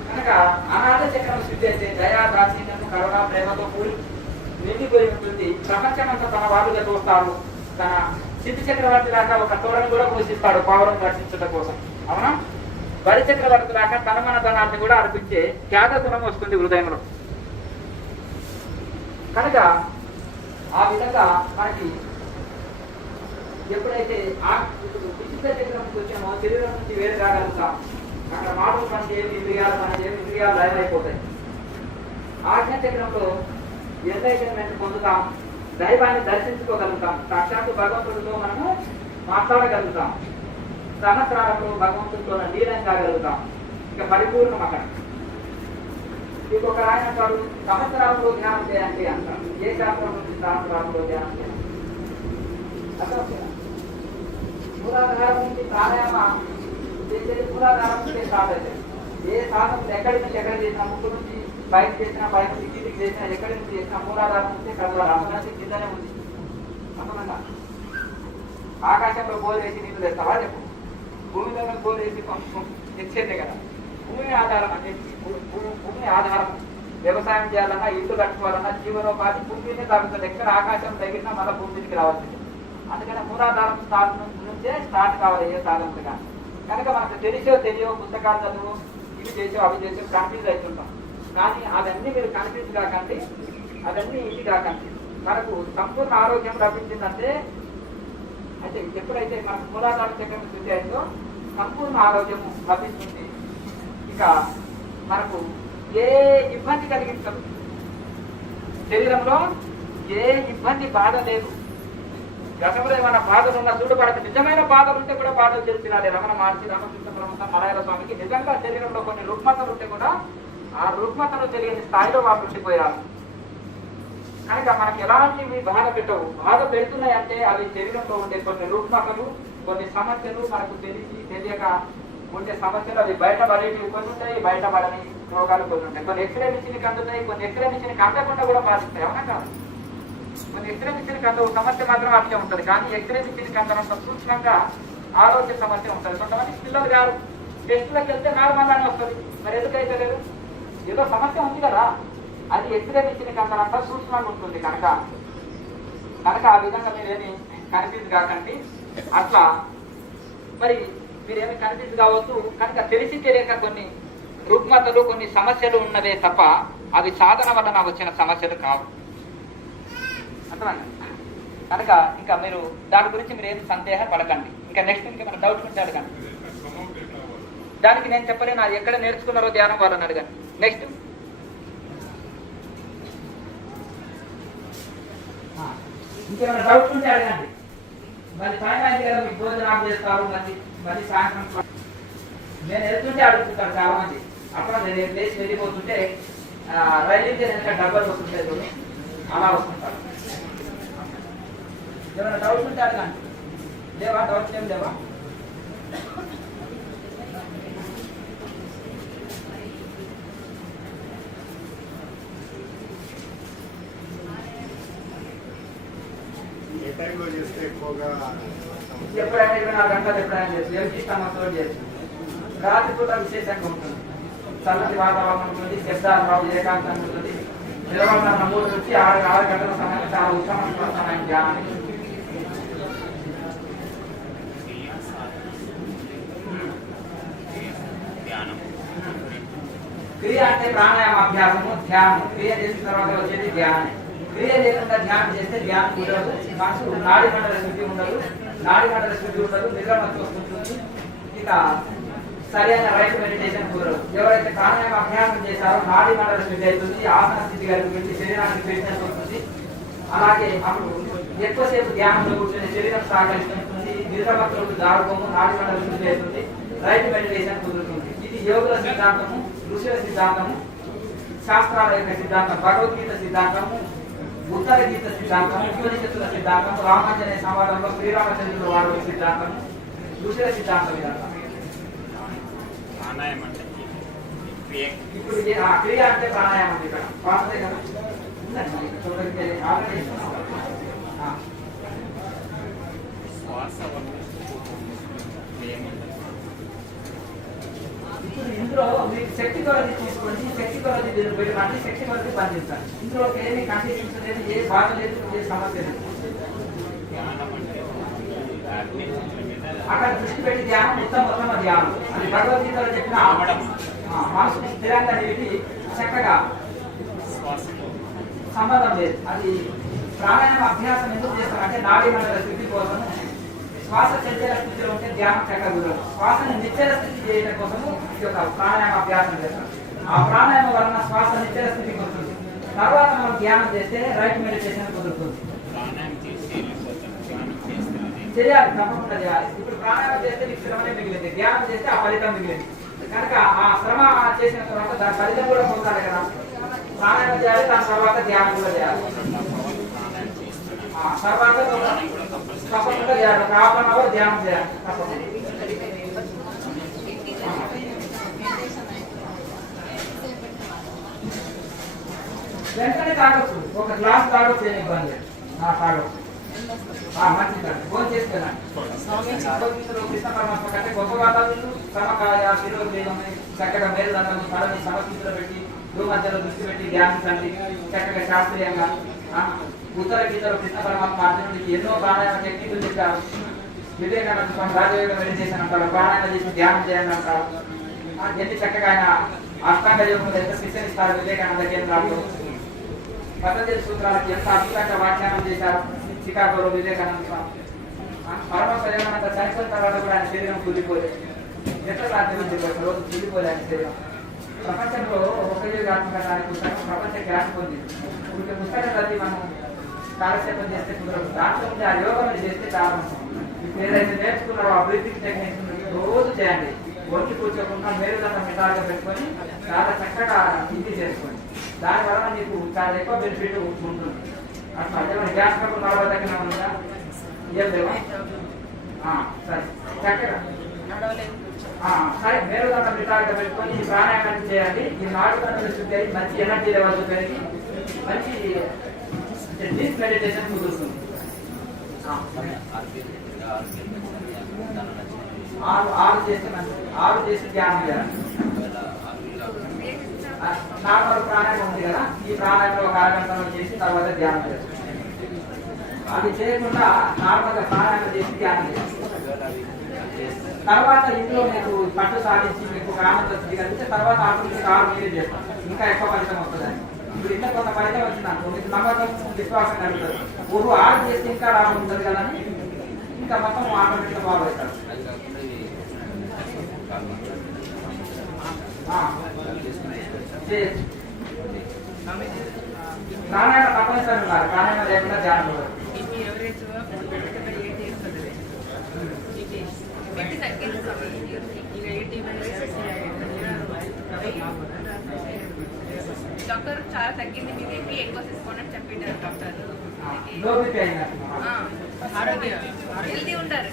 కనుక అనాథ చక్రం శుద్ధి అయితే దయా దాక్షిణ్యము కరుణ ప్రేమతో కూడి నిండిపోయి ఉంటుంది. ప్రపంచమంతా తన వాళ్ళుగా చూస్తారు. తన సిద్ధి చక్రవర్తి లాగా ఒక తోడని కూడా పోషిస్తాడు పౌరం రక్షించడం కోసం. అవునా? బలి చక్రవర్తి లాగా తన మన ధనాన్ని కూడా అర్పించే త్యాగ గుణం వస్తుంది హృదయంలో. కనుక ఆ విధంగా మనకి ఎప్పుడైతే ఆ విచిత్ర చక్రం నుంచి వచ్చామో శరీరం నుంచి వేరు కాగలుగుతాం. అక్కడ మాటలు పని ఏమి ఇంద్రియాలు లైవ్ అయిపోతాయి. ఆజ్ఞ చక్రంలో ఎంటర్టైన్మెంట్ పొందుతాం, దైవాన్ని దర్శించుకోగలుగుతాం, సాక్షాత్తు భగవంతుడితో మనము మాట్లాడగలుగుతాం, సహస్రారంలో భగవంతుడితో లీనం కాగలుగుతాం. ఇక పరిపూర్ణం అక్కడ. ఇంకొక ఆయన అంటాడు సహస్రారంలో ధ్యానం చేయండి అంటారు. ఏ శాస్త్రం నుంచి సహస్రారంలో ధ్యానం చేయాలి? మూలాధారం నుంచి ప్రాణాయామ చేసేది మూలాధారం నుంచే స్టార్ట్ అవుతుంది. ఏ సాధన ఎక్కడి నుంచి ఎక్కడ చేసినా, ముక్కు నుంచి పైకి చేసినా, పైకి కిందికి చేసినా, ఎక్కడి నుంచి చేసినా మూలాధారం నుంచి కదలాలి. అమ్మగారి కిందనే ఉంది. అర్థమైందా? ఆకాశంలో బోర్ వేసి నీళ్ళు తెస్తావా చెప్పు? భూమి దగ్గర బోర్ వేసి తెచ్చేదే కదా. భూమి ఆధారం అంటే భూమి ఆధారం. వ్యవసాయం చేయాలన్నా, ఇల్లు కట్టుకోవాలన్నా, జీవనోపాధి భూమినే తాగుతుంది. ఎక్కడ ఆకాశం తగిలినా మళ్ళీ భూమికి రావాల్సింది. అందుకని మూలాధారం స్టార్ట్ నుంచే స్టార్ట్ కావాలి ఏ సాధనగా. కనుక మనకు తెలియో పుస్తకాలు చదువు, ఇవి చేసో అవి చేసో కన్ఫ్యూజ్ అవుతుంటాం. కానీ అవన్నీ మీరు కన్ఫ్యూజ్ కాకండి, అవన్నీ ఇది కాకండి. మనకు సంపూర్ణ ఆరోగ్యం లభించిందంటే అంటే ఎప్పుడైతే మనకు మూలాధార చక్రం శుద్ధి అయిందో సంపూర్ణ ఆరోగ్యం లభిస్తుంది. ఇక మనకు ఏ ఇబ్బంది కలిగించదు, శరీరంలో ఏ ఇబ్బంది బాధ లేదు. గతంలో ఏమైనా బాధలు ఉన్నా చూడబడదు. నిజమైన బాధలు ఉంటే కూడా బాధలు తెలిసినాలి. రమణ మహర్షి, రామకృష్ణ పరమహంస, మలయాళ స్వామికి నిజంగా శరీరంలో కొన్ని రుగ్మతలు ఉంటే కూడా ఆ రుగ్మతలు తెలియని స్థాయిలో వాళ్ళు ఉండిపోయారు. కనుక మనకి ఎలాంటివి బాధ పెట్టవు. బాధ పెడుతున్నాయంటే అవి శరీరంలో ఉండే కొన్ని రుగ్మతలు, కొన్ని సమస్యలు, మనకు తెలియక ఉండే సమస్యలు. అవి బయటపడేవి కొన్ని ఉంటాయి, బయటపడని రోగాలు కొన్ని ఉంటాయి. కొన్ని ఎక్స్రే మిషన్కి అందుతాయి, కొన్ని ఎక్స్రే మిషన్కి అందకుండా కూడా బాధిస్తాయి. అవునా కాదు? కొన్ని ఎక్స్రే మిషన్కి అంత సమస్య మాత్రం అట్లే ఉంటుంది. కానీ ఎక్స్రే మిషన్కి అంతనంత సూక్ష్మంగా ఆరోగ్య సమస్య ఉంటుంది. కొంతమంది పిల్లలు గారు టెస్టులకు వెళ్తే నార్మల్ అని వస్తుంది. మరి ఎందుకైతే లేదు? ఏదో సమస్య ఉంది కదా, అది ఎక్స్రే మిషన్కి అంతనంత సూక్ష్మంగా ఉంటుంది. కనుక ఆ విధంగా మీరేమి కన్ఫ్యూజ్ కాకండి. అట్లా మరి మీరేమి కన్ఫ్యూజ్ కావద్దు. కనుక తెలియక కొన్ని రుగ్మతలు, కొన్ని సమస్యలు ఉన్నవే తప్ప అవి సాధన వలన వచ్చిన సమస్యలు కావు. అర్థమైంది? కనుక ఇంకా మీరు దాని గురించి మీరు ఏమి సందేహం పడకండి. ఇంకా నెక్స్ట్ ఇంకేమైనా డౌట్ ఉంటే అడగండి. దానికి నేను చెప్పలేను, అది ఎక్కడ నేర్చుకున్నారో ధ్యానం వాళ్ళని అడగండి. నెక్స్ట్ ఇంకేమైనా డౌట్ ఉంటే అడగండి. మళ్ళీ టైం అయింది కదా, మీకు భోజనాలు చేస్తారు, మళ్ళీ సాయంత్రం నేను వెళ్తుంటే అడుగుతుంటాను చాలా మంది. అప్పుడు నేను ప్లేస్ వెళ్ళిపోతుంటే రైలు డబ్బులు వస్తుంటాయి, అలా వస్తుంటారు. ఏమైనా డౌట్స్ ఉంటే అడగండి. లేవా? డౌట్స్ ఏం లేవా? ఎప్పుడైనా 24 గంటలు ఎప్పుడైనా చేసి ఎంపీ సమస్యలో చేసి రాత్రి పూట విశేషంగా ఉంటుంది. చల్లటి వాతావరణం ఉంటుంది, శబ్దాలు రావు, ఏకాంతంగా ఉంటుంది. నిలబడిన 3 నుంచి 6 గంటల సమయం చాలా ఉత్తమమైన సమయం ధ్యానానికి. క్రియ అంటే ప్రాణాయామ అభ్యాసము, ధ్యానం. క్రియ చేసిన తర్వాత వచ్చేది ధ్యానం. క్రియ లేకుండా ధ్యానం చేస్తే ధ్యానం ఉండదు, మనసు నాడి మండల శుద్ధి ఉండదు, నిద్ర వచ్చి వస్తుంటుంది. ఇక సరైన రైట్ మెడిటేషన్ కుదరదు. ఎవరైతే ప్రాణాయామ అభ్యాసం చేశారో నాడీ మండలం శుద్ధి అవుతుంది, ఆసన స్థితి కలుగుతుంది, శరీరానికి ఫిట్నెస్ వస్తుంది. అలాగే అప్పుడు ఎక్కువసేపు ధ్యానంలో కూర్చొని శరీరం సహకరిస్తుంది, నిద్రమత్తులకు జారుకోము, నాడీ మండలం శుద్ధి అవుతుంది, రైట్ మెడిటేషన్ కుదురుతుంది. ఇది యోగుల సిద్ధాంతము, ఋషుల సిద్ధాంతము, శాస్త్రాల యొక్క సిద్ధాంతం, భగవద్గీత సిద్ధాంతము, ఉత్తర గీత సిద్ధాంతము, ఉపనిషత్తుల సిద్ధాంతము, రామాంజనేయ సంవాదంలో శ్రీరామచంద్రుల వారి సిద్ధాంతము, ఋషుల సిద్ధాంతం ఇదంతా. ఇప్పుడు క్రియ అంటే ప్రాణాయామం ఇక్కడ పాతే కదా ఇప్పుడు ఇందులో మీకు శక్తి కొలది తీసుకోండి, శక్తి కొలది పెట్టి అంటే శక్తి కొలది పనిచేస్తారు. ఇందులో ఏమి కండిషన్స్ లేదు, ఏ బాధ లేదు, ఏ సమస్య లేదు. అక్కడ దృష్టి పెట్టి ధ్యానం ఉత్తమ ధ్యానం అది భగవద్గీతలో చెప్పిన మనసుని స్థిరంగా నిలిపి చక్కగా సంబంధం లేదు. అది ప్రాణాయామ అభ్యాసం ఎందుకు చేస్తారంటే నాడీ మండల స్థితి కోసం, శ్వాస చంచల స్థితిలో ఉంటే ధ్యానం చక్కగా కుదరదు. శ్వాసను నిశ్చల స్థితి చేయడం కోసము ఇది ఒక ప్రాణాయామ అభ్యాసం చేస్తాం. ఆ ప్రాణాయామం వలన శ్వాస నిశ్చల స్థితికి వస్తుంది. తర్వాత మనం ధ్యానం చేస్తే రైట్ మెడిటేషన్ కుదురుతుంది. చేయాలి, తప్పకుండా చేయాలి. ఇప్పుడు ప్రాణాయామం చేస్తే మీకు శ్రమనే మిగిలింది, ధ్యానం చేస్తే ఆ ఫలితం మిగిలింది. కనుక ఆ శ్రమ చేసిన తర్వాత దాని ఫలితం కూడా పొందాలి కదా. ప్రాణాయామం చేయాలి, దాని తర్వాత ధ్యానం కూడా చేయాలి. తర్వాత తప్పకుండా చేయాలి, ఒక హాఫ్ అన్ అవర్ ధ్యానం చేయాలి తప్పకుండా. వెంటనే తాగొచ్చు, ఒక గ్లాస్ తాగొచ్చు, ఏమి ఇబ్బంది లేదు. తాగొచ్చు, మంచిదండి. ఫోన్ చేసుకెళ్ళండి. కృష్ణ పరమాత్మ కంటే గొప్ప వాతావరణం సమకాయ శిరోగ్రీవమై చక్కగా మేలుదండలు తలని సమస్థితిలో పెట్టి మధ్యలో దృష్టి పెట్టి ధ్యానించండి చక్కగా శాస్త్రీయంగా. ఉత్తర గీతలో కృష్ణ పరమాత్మ అర్జునుడికి ఎన్నో ప్రాణాయామ టెక్నిక్లు చెప్పారు. వివేకానంద స్వామి రాజయోగ మెడిటేషన్ అంటారు, ప్రాణాయామ చేసి ధ్యానం చేయండి అంటారు. ఎన్ని చక్కగా ఆయన అష్టాంగ యోగంలో ఎంత శిక్షణ ఇస్తారు వివేకానంద కేంద్రాల్లో. పతంజలి సూత్రాలకు ఎంత అద్భుతంగా వ్యాఖ్యానం చేశారు చికాగోలో వివేకానంద స్వామి. పరమహంస యోగానంద చనిపోయిన తర్వాత కూడా ఆయన శరీరం కూలిపోలేదు. ఎట్లా సాధ్యం చెప్పారు, రోజు కూలిపోలే ఆయన శరీరం. ప్రపంచంలో ఒక యోగాత్మక పుస్తకం ప్రపంచ ఖ్యాతి పొందింది. ఇప్పుడు పుస్తకం చదివి మనం కాలక్షేపం చేస్తే కుదరదు. దాంట్లో ఉంటే ఆ యోగం చేస్తే చాలా ఇప్పుడు ఏదైతే నేర్చుకున్నారో ఆ బ్రీతింగ్ టెక్నిక్స్ రోజు చేయండి. ఒంటి కూర్చోకుండా మేలుదండం మిఠాయిగా పెట్టుకొని చాలా చక్కగా ఇది చేసుకోండి. దానివల్ల మీకు చాలా ఎక్కువ బెనిఫిట్ ఉంటుంది. అట్లా ఏమైనా గ్యాస్ కప్పులు నడవ తగ్గిన ఉందా? ఏం లేవా? సరే చక్కగా సరే మేలుదండం మిఠాయిగా పెట్టుకొని ఈ ప్రాణాయామం చేయండి. ఈ నాలుగు శుద్ధి అయ్యి మంచి ఎనర్జీ లెవెల్స్ పెరిగి మంచి డీప్ మెడిటేషన్ కుదురుతుంది. ఆరు చేస్తే మంచిది. 6 చేసి ధ్యానం చేయాలి. నార్మల్ ప్రాణాయామం ఉంది కదా, ఈ ప్రాణాయామం ఒక అరగంటలో చేసి తర్వాత ధ్యానం చేయాలి. అది చేయకుండా నార్మల్గా ప్రాణాయామం చేసి ధ్యానం చేయాలి. తర్వాత ఇంట్లో మీకు పట్టు సాధించి మీకు ఆనంద స్థితి కలిగితే తర్వాత ఆటోమేటిక్ 6 మీరే చేస్తాం, ఇంకా ఎక్కువ ఫలితం వస్తుంది. ఇప్పుడు ఇంత కొంత ఫలితం వచ్చిందనుకో మీకు నమ్మకం విశ్వాసం కలుగుతుంది. 6 చేస్తే ఇంకా రావడం ఉంటుంది కదా అని ఇంకా మొత్తం ఆటోమేటిక్గా బాగుపడతారు. ప్రాణాయామ తప్పనిసరి ఉన్నారు, ప్రాణాయామ లేకుండా ధ్యానం కూడా. డాక్టర్ చాలా తగ్గింది, మీ బీపీ ఎక్కువ తీసుకోండి అని చెప్పిండారు డాక్టర్. హెల్తీ ఉంటారు,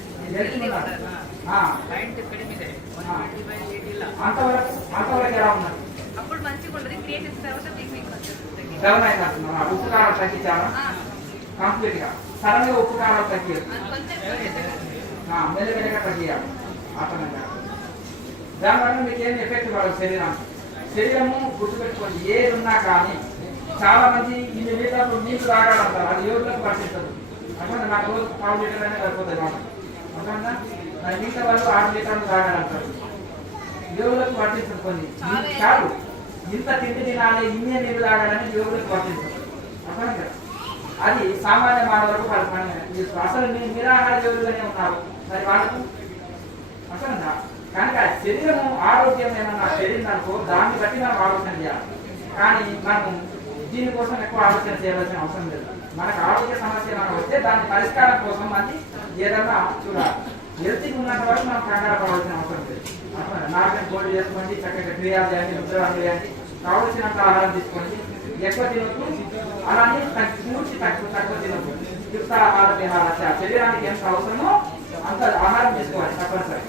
అప్పుడు మంచిగా ఉంటుంది. క్రియేట్ చేసిన తర్వాత బీపీ ఉప్పు కారం తగ్గించాలా కంప్లీట్ గా, సడన్ గా ఉప్పు కారం తగ్గియాలి, మెల్లమెల్లగా తగ్గియాలి ఆటోమేటిక్గా. దానివల్ల మీకు ఏం ఎఫెక్ట్ పడదు శరీరము గుర్తుపెట్టుకోండి. ఏది ఉన్నా కానీ చాలా మంది 2 లీటర్లు నీళ్లు తాగాలంటారు, అది యోగులకు పట్టించదు. అంటే నాకు రోజు 1/2 లీటర్ అనేది సరిపోతుంది మాట. అర్థమైందా? మిగతా వాళ్ళు 6 లీటర్లు తాగాలంటారు, యోగులకు పట్టించదు. కొన్ని చాలు, ఇంత తిండి తినాలి, ఇన్ని నీళ్లు తాగాలని యోగులకు పట్టించదు. అర్థమైందా? అది సామాన్య మానవులకు అసలు నిరాహార యోగులుగానే ఉన్నారు, మరి వాళ్ళకు అర్థమైందా? కనుక శరీరము ఆరోగ్యం ఏమన్నా పెరిగిందనుకో దాన్ని బట్టి మనం ఆలోచన చేయాలి. కానీ మనం దీనికోసం ఎక్కువ ఆలోచన చేయవలసిన అవసరం లేదు. మనకు ఆరోగ్య సమస్య మనం వస్తే దాని పరిష్కారం కోసం అది ఏదన్నా చూడాలి. హెల్తీగా ఉన్నంత వరకు మనం కంగారు పడవలసిన అవసరం లేదు. నార్మల్ గోల్డ్ చేసుకోండి, చక్కగా క్రియాలు చేయండి, ఉద్యోగాలు చేయండి, కావలసినంత ఆహారం తీసుకోండి, ఎక్కువ తినొద్దు, అలానే తక్కువ తినొద్దు. యుక్త ఆహార విహార శరీరానికి ఎంత అవసరమో అంత ఆహారం తీసుకోవాలి తప్పనిసరి.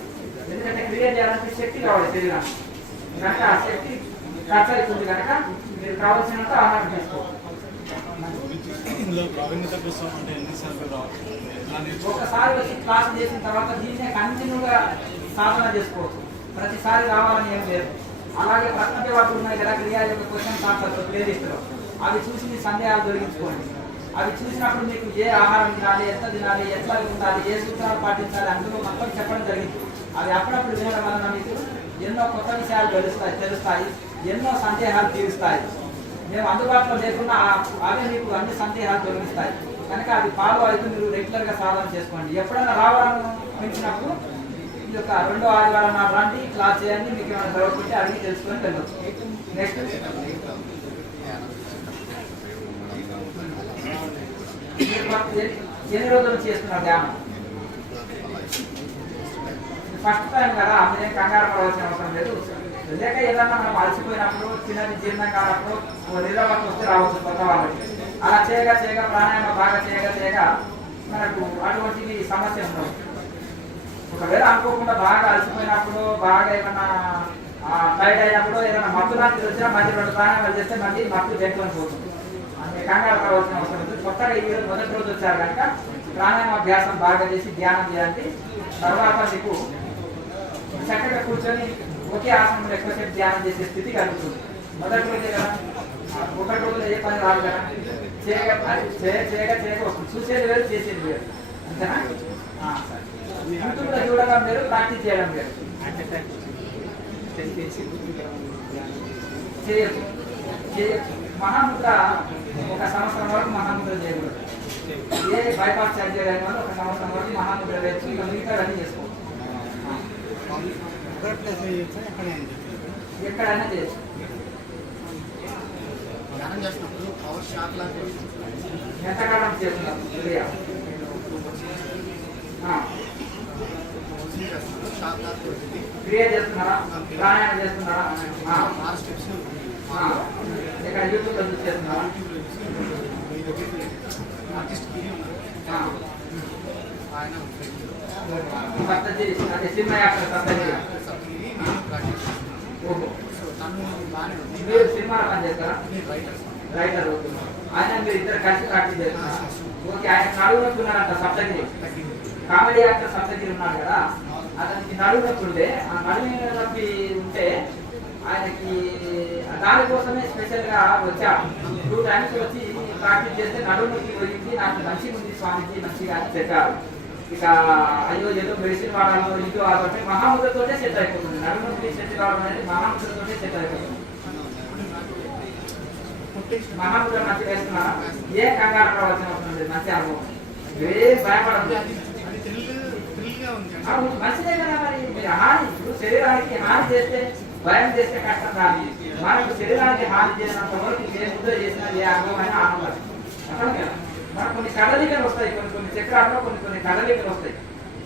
ఎందుకంటే క్రియ చేయాలంటే శక్తి కావాలి శరీరానికి. కనుక ఆ శక్తి ఖర్చు అవుతుంది కనుక మీరు కావాల్సినంత ఆహారం తీసుకోవాలి. ఒకసారి వచ్చి క్లాస్ చేసిన తర్వాత దీన్నే కంటిన్యూగా సాధన చేసుకోవచ్చు. ప్రతిసారి రావాలని ఏం లేదు. అలాగే ప్రశ్న జవాబులు ఉన్నాయి కదా, క్రియా యొక్క క్వశ్చన్స్ ఆన్సర్స్ ప్లేలిస్ట్లో అవి చూసి మీ సందేహాలు తొలగించుకోండి. అవి చూసినప్పుడు మీకు ఏ ఆహారం తినాలి, ఎంత తినాలి, ఎట్లా ఉండాలి, ఏ సూత్రాలు పాటించాలి అందులో మొత్తం చెప్పడం జరిగింది. అవి అప్పుడప్పుడు వినడం వలన మీకు ఎన్నో కొత్త విషయాలు తెలుస్తాయి, ఎన్నో సందేహాలు తీరుస్తాయి. మేము అందుబాటులో లేకున్నా అవే మీకు అన్ని సందేహాలు తొలగిస్తాయి. కనుక అది ఫాలో అయితే మీరు రెగ్యులర్గా సాధన చేసుకోండి. ఎప్పుడైనా రావాలని పెంచినప్పుడు ఈ యొక్క 2వ ఆదివారం నాడు రండి, క్లాస్ చేయండి. మీకు ఏమైనా డౌట్ ఉంటే అడిగి తెలుసుకొని వెళ్ళొచ్చు. నెక్స్ట్ ఎన్ని రోజులు చేస్తున్నారు ధ్యానం? ఫస్ట్ టైం కదా, మీరేం కంగారు పడవలసిన అవసరం లేదు. లేక ఏదన్నా మనం అలసిపోయినప్పుడు, చిన్నది జీర్ణం కానప్పుడు నిద్రపట్టు వస్తే రావచ్చు కొత్త వాళ్ళకి. అలా చేయగా ప్రాణాయామం బాగా చేయగా మనకు అటువంటివి సమస్య ఉండవు. ఒకవేళ అనుకోకుండా బాగా అలసిపోయినప్పుడు, బాగా ఏమన్నా టైట్ అయినప్పుడు, ఏదైనా మత్తు లాంటిది వచ్చినా మధ్య 2 ప్రాణాయామాలు చేస్తే మళ్ళీ మత్తు వెంటనే పోతుంది. అంటే కంగారు పడవలసిన అవసరం లేదు. కొత్తగా ఈ రోజు మొదటి రోజు వచ్చారు కనుక ప్రాణాయామ అభ్యాసం బాగా చేసి ధ్యానం చేయండి. తర్వాత మీకు చక్కగా కూర్చొని ఒకే ఆసనంలో ఎక్కువసేపు ధ్యానం చేసే స్థితి కలుగుతుంది. మొదటి రోజే కదా, ఒకటి రోజులో ఏ పని రాదు కదా, చేయగా వస్తుంది. చూసేది వేరు, చేసేది వేరు. అంతేనా? యూట్యూబ్లో చూడడం వేరు, ప్రాక్టీస్ చేయడం వేరు. చేయొచ్చు. మహాముద్ర 1 సంవత్సరం వరకు మహాముద్ర చేయకూడదు. ఏ బైపాస్ సర్జరీ అయిన వాళ్ళు 1 సంవత్సరం వరకు మహాముద్ర వేయచ్చు. ఇక మిగతా అన్నీ చేసుకోవచ్చు. ఎక్కడైనా చేయొచ్చు. ఎంతకాలం చేస్తున్నారు క్రియ? క్రియ చేస్తున్నారా? ప్రాణాయామం చేస్తున్నారా? ఇక్కడ యూట్యూబ్లో చూసి చేస్తున్నారా? సప్తగిరి అంటే సినిమా యాక్టర్ సప్తగిరి. మీరు సినిమాలో పని చేస్తారా? రైటర్. ఆయన మీరు ఇద్దరు కలిసి ప్రాక్టీస్ చేస్తున్నారు. ఓకే. ఆయన నడువు నొప్పి ఉన్నాడంట సప్తగిరి. కామెడీ యాక్టర్ సప్తగిరి ఉన్నాడు కదా, అతనికి నడువు నొప్పి ఉంటే, ఆ నడువు నొప్పి ఉంటే ఆయనకి దానికోసమే స్పెషల్గా వచ్చాడు. 2 టైమ్స్ వచ్చి ప్రాక్టీస్ చేస్తే నడువు నొప్పి పోయింది, నాకు మంచిగా ఉంది స్వామిజీ, మంచిగా చెప్పారు. ఇక అయ్యో ఏదో మెడిసిన్ వాడాలో ఇంటూ వాడాలంటే మహాముద్రతోనే సెట్ అయిపోతుంది. నడుము నొప్పి సెట్ కావడం అనేది మహాముద్రతోనే సెట్ అయిపోతుంది. మహాముద్ర మంచి వేస్తున్నారా? ఏ కంగారు పడవలసిన అవసరం లేదు. మంచి అనుభవం, ఏ భయపడదు. మంచిదే కదా. మరి మీరు హాని, ఇప్పుడు శరీరానికి హాని చేస్తే, భయం చేస్తే కష్టం కాదు. మనకు శరీరానికి హాని చేసినంత వరకు ఏ ముద్ర చేసినా ఏ అనుభవమైన ఆనందం. అర్థం కదా. మనకు కొన్ని కదలికలు వస్తాయి, కొన్ని చక్రాల్లో కొన్ని కదలికలు వస్తాయి.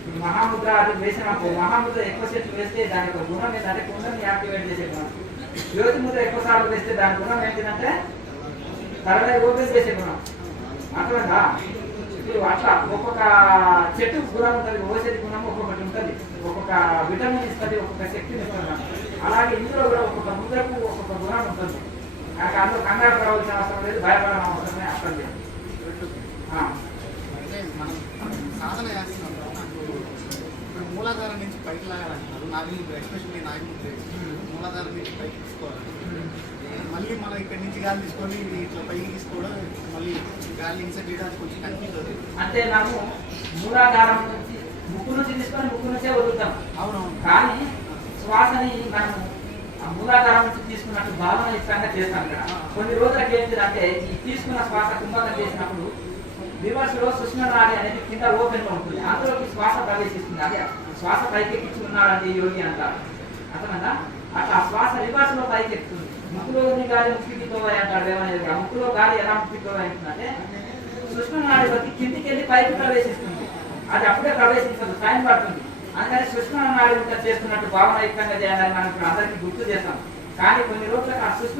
ఈ మహాముద్ర అది వేసినప్పుడు, మహాముద్ర ఎక్కువసేపు వేస్తే దాని యొక్క గుణం ఏంటంటే కుండని యాక్టివేట్ చేసే గుణం. జ్యోతి ముద్ర ఎక్కువసార్లు వేస్తే దాని గుణం ఏంటంటే తరలే ఓపెన్ చేసే గుణం. అర్థమైందా? ఇప్పుడు అట్లా ఒక్కొక్క చెట్టు గుణం ఉంటుంది, ఓసేది గుణం ఒక్కొక్కటి ఉంటుంది, ఒక్కొక్క విటమిన్ ఇస్తుంది, ఒక్కొక్క శక్తిని ఇస్తుంది. అలాగే ఇందులో కూడా ఒక్కొక్క ముద్రకు ఒక్కొక్క గుణం ఉంటుంది. నాకు అందులో కంగారు పడవలసిన అవసరం లేదు, భయపడడం అవసరమే అర్థం లేదు. సాధన చేస్తున్నాం. ఇప్పుడు మూలాధారం నుంచి పైకి లాగాలంటున్నారు. నాగముద్ర, ఎస్పెషల్లీ నాగముద్ర మూలాధారం నుంచి పైకి తీసుకోవాలి. మళ్ళీ మనం ఇక్కడ నుంచి గాలి తీసుకొని ఇట్లా పైకి తీసుకోవడం, మళ్ళీ గాలి ఇన్సెట్ చేయడానికి కొంచెం కన్ఫ్యూజ్ అవుతుంది. అంటే నాకు మూలాధారం నుంచి ముక్కు నుంచి తీసుకొని ముక్కు నుంచే వదులుతాం. అవునవును. కానీ శ్వాసని మనం మూలాధారం నుంచి తీసుకున్నట్టు భావన ఇష్టంగా చేస్తాం కదా. కొన్ని రోజులకి ఏంటంటే ఈ తీసుకున్న శ్వాస కుంభకం చేసినప్పుడు రివర్స్ లో సుష్మ నాడి అనేది కింద ఓపెన్ లో ఉంటుంది, అందులోకి శ్వాస ప్రవేశిస్తుంది. అదే శ్వాస పైకెక్కించి ఉన్నాడండి యోగి అంటారు, అర్థమైందా? అట్లా శ్వాస రివర్స్ లో పైకెక్కుతుంది. ముక్కులోని గాలి ముక్కికి పోవాయి అంటాడు ఏమనేది. ఆ ముక్కులో గాలి ఎలా ముక్కికి పోవాయి అంటుందంటే సుష్మ నాడి బట్టి కిందికి వెళ్ళి పైకి ప్రవేశిస్తుంది, అది అప్పుడే ప్రవేశించదు, టైం పడుతుంది. అందుకని సుష్మ నాడి చేస్తున్నట్టు భావనాయుక్తంగా చేయాలని మనం ఇప్పుడు అందరికీ గుర్తు చేస్తాం. కానీ కొన్ని రోజులకు ఆ సుష్మ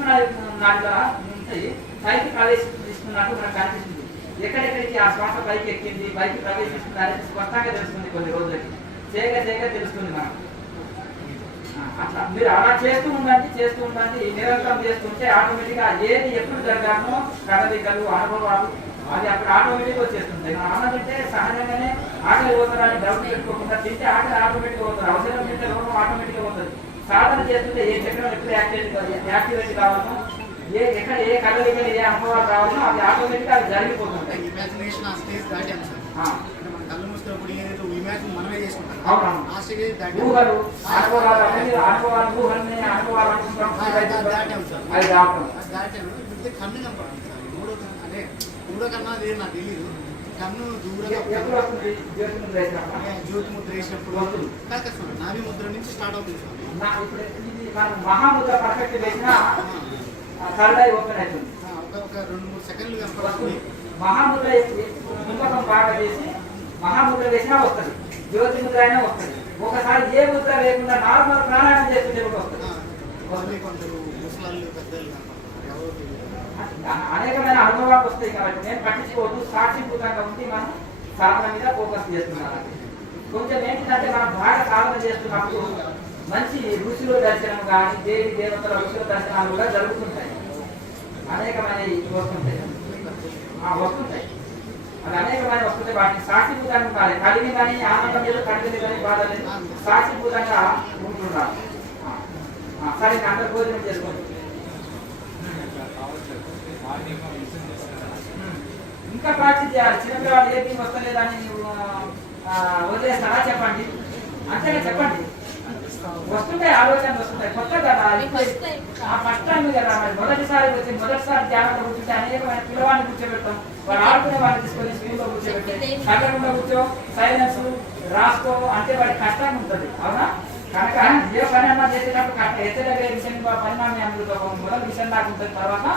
నాడిగా నుంచి పైకి ప్రవేశిస్తున్నట్టు మనకు కనిపిస్తుంది. ఎక్కడెక్కడికి ఆ శ్వాస పైకి ఎక్కింది, పైకి ప్రవేశిస్తుంది అనేది స్పష్టంగా తెలుస్తుంది. కొన్ని రోజులకి చేయగా తెలుస్తుంది మనకు. అట్లా మీరు అలా చేస్తూ ఉండండి, నిరంతరం చేస్తుంటే ఆటోమేటిక్గా ఏది ఎప్పుడు జరగాలో కదలికలు అనుభవాలు అది అప్పుడు ఆటోమేటిక్గా వచ్చేస్తుంది. మనం అన్నం తింటే సహజంగానే ఆకలి పోతారని డౌట్ పెట్టుకోకుండా తింటే ఆకలి ఆటోమేటిక్గా పోతుంది, అవసరం తింటే రోగం ఆటోమేటిక్గా పోతుంది. సాధన చేస్తుంటే ఏ చక్రం ఎప్పుడు యాక్టివేట్ కావాలో, ఎక్కడ ఏ కదలికలు ఏ అనుభవాలు రావాలో అవి ఆటోమేటిక్గా అవి జరిగిపోతుంటాయి. ఇమాజినేషన్ ఆ స్టేజ్ దాటాము సార్. కళ్ళు మూసినప్పుడు ఏదైతే ఇమాజిన్ మనమే చేసుకుంటాం, అవును. ఆ స్టేజ్ దాటాము ఊహలు అనుభవాలు ఊహల్ని అనుభవాలు అనుకుంటాం, దాటాము సార్. అది దాటం. అది దాటాము. ఇప్పుడు కన్ను కనపడుతుంది సార్. అంటే మూడో కన్నా అది నాకు తెలియదు. కన్ను దూరంగా ఎప్పుడు వస్తుంది? జ్యోతి ముద్ర వేసినప్పుడు వస్తుంది. కాదు సార్, నాభి ముద్ర నుంచి స్టార్ట్ అవుతుంది సార్. ఇప్పుడు ఇది మనం మహాముద్ర పర్ఫెక్ట్ వేసినా థర్డ్ ఐ ఓపెన్ అవుతుంది. ఒక 2-3 సెకండ్లు కనపడుతుంది. మహాముద్ర కుంభకం బాగా చేసి మహాముద్ర వేసినా వస్తుంది, జ్యోతి ముద్ర అయినా వస్తుంది. ఒకసారి ఏ ముద్ర లేకుండా నార్మల్ ప్రాణాయామం చేస్తుంటే కూడా వస్తుంది. కొందరు ముసలాళ్ళు పెద్దలు కనపడుతున్నారు, ఎవరు తెలియదు. అనేకమైన అనుభవాలు వస్తాయి కాబట్టి నేను పట్టించుకోవద్దు, సాక్షిభూతంగా ఉండి మనం సాధన మీద ఫోకస్ చేస్తున్నాను. కొంచెం ఏంటంటే మనం బాగా సాధన చేస్తున్నప్పుడు మంచి ఋషుల దర్శనం కానీ దేవి దేవతల ఋషుల దర్శనాలు కూడా జరుగుతుంటాయి. అనేకమైన వస్తుంటాయి అది అనేకమైన వస్తుంటాయి. వాటిని సాక్షిభూతంగా ఉండాలి. కలిగి కానీ ఆనందం లేదు, కలిగింది కానీ బాధ లేదు, సాక్షిభూతంగా ఉంటున్నారు. సరే అందరు భోజనం చేసుకోండి. ఇంకా ప్రాక్టీస్ చేయాలి. చిన్నపిల్లవాడు ఏపీ వస్తలేదని వదిలేస్తారా? చెప్పండి, అంతేగా చెప్పండి. వస్తుంటాయి, ఆలోచనలు వస్తుంటాయి, కొత్త కదా, ఫస్ట్ టైం కదా. మరి మొదటిసారి ధ్యానంలో కూర్చుంటే అనేకమైన పిల్లవాడిని కూర్చోబెడతాం, వాళ్ళు ఆడుకునే వాళ్ళని తీసుకొని స్క్రీన్లో కూర్చోబెట్టి కట్టకుండా కూర్చో, సైలెన్స్ రాసుకో అంటే వాడికి కష్టంగా ఉంటుంది, అవునా? కనుక ఏ పని అన్నా చేసేటప్పుడు హెచ్చరిక విషయం పరిణామం అమృతం మొదటి విషయం దాకా ఉంటుంది, తర్వాత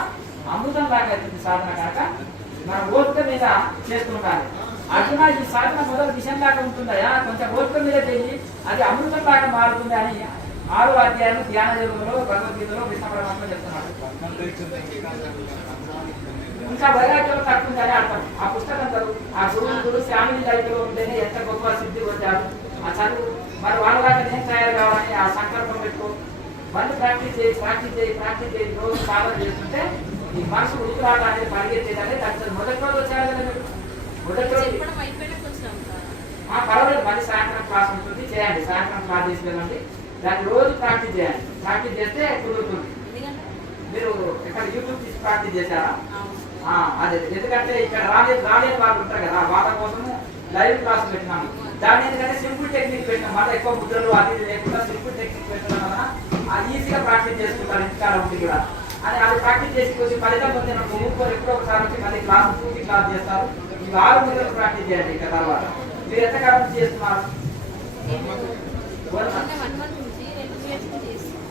అమృతం దాకా అవుతుంది సాధన. కనుక మనం ఓపిక మీద చేస్తుంటాలి. అర్జున ఈ సాధన మొదటి విషయం దాకా ఉంటుందా, కొంచెం ఓపిక మీద చేయి, అది అమృతం దాకా మారుతుంది అని 6వ అధ్యాయం ధ్యాన యోగంలో భగవద్గీతలో కృష్ణ పరమాత్మ చెప్తున్నాడు. ఇంకా వైరాగ్యంలో తక్కువ ఉందని అర్థం. ఆ పుస్తకం చదువు, ఆ గురువు ఫ్యామిలీ లైఫ్లో ఉంటేనే ఎంత గొప్ప సిద్ధి వచ్చారు ఆ చదువు. మరి వాళ్ళ దాకా నేను తయారు కావాలని ఆ సంకల్పం పెట్టుకో. మళ్ళీ ప్రాక్టీస్ చేయి రోజు సాధన చేస్తుంటే ఈ మనసు ఉత్తరాట అనేది పరిగెత్తేది అనేది తగ్గుతుంది. మొదటి రోజు వచ్చారు కదా మీరు, మొదటి రోజు పర్వాలేదు. మళ్ళీ సాయంత్రం క్లాస్ ఉంటుంది, చేయండి. సాయంత్రం క్లాస్ తీసుకెళ్ళండి, దాన్ని రోజు ప్రాక్టీస్ చేయండి. ప్రాక్టీస్ చేస్తే కుదురుతుంది. మీరు ఇక్కడ యూట్యూబ్ తీసి ప్రాక్టీస్ చేశారా? అదే, ఎందుకంటే ఇక్కడ రాలేని వాళ్ళు ఉంటారు కదా, వాళ్ళ కోసము లైవ్ క్లాస్ పెట్టినాము. దాన్ని ఎందుకంటే సింపుల్ టెక్నిక్ పెట్టినాం, మళ్ళీ ఎక్కువ ముద్రలు అది లేకుండా సింపుల్ టెక్నిక్ పెట్టడం వలన అది ఈజీగా ప్రాక్టీస్ చేసుకుంటారు ఇంటికాడ ఉండి కూడా. అని అది ప్రాక్టీస్ చేసి కొంచెం ఫలితం పొందిన ముగ్గురు ఎప్పుడో ఒకసారి వచ్చి మళ్ళీ క్లాస్ చేస్తారు. ఈ 6 ముద్రలు ప్రాక్టీస్ చేయండి. ఇక తర్వాత మీరు ఎంతకాలం నుంచి చేస్తున్నారు?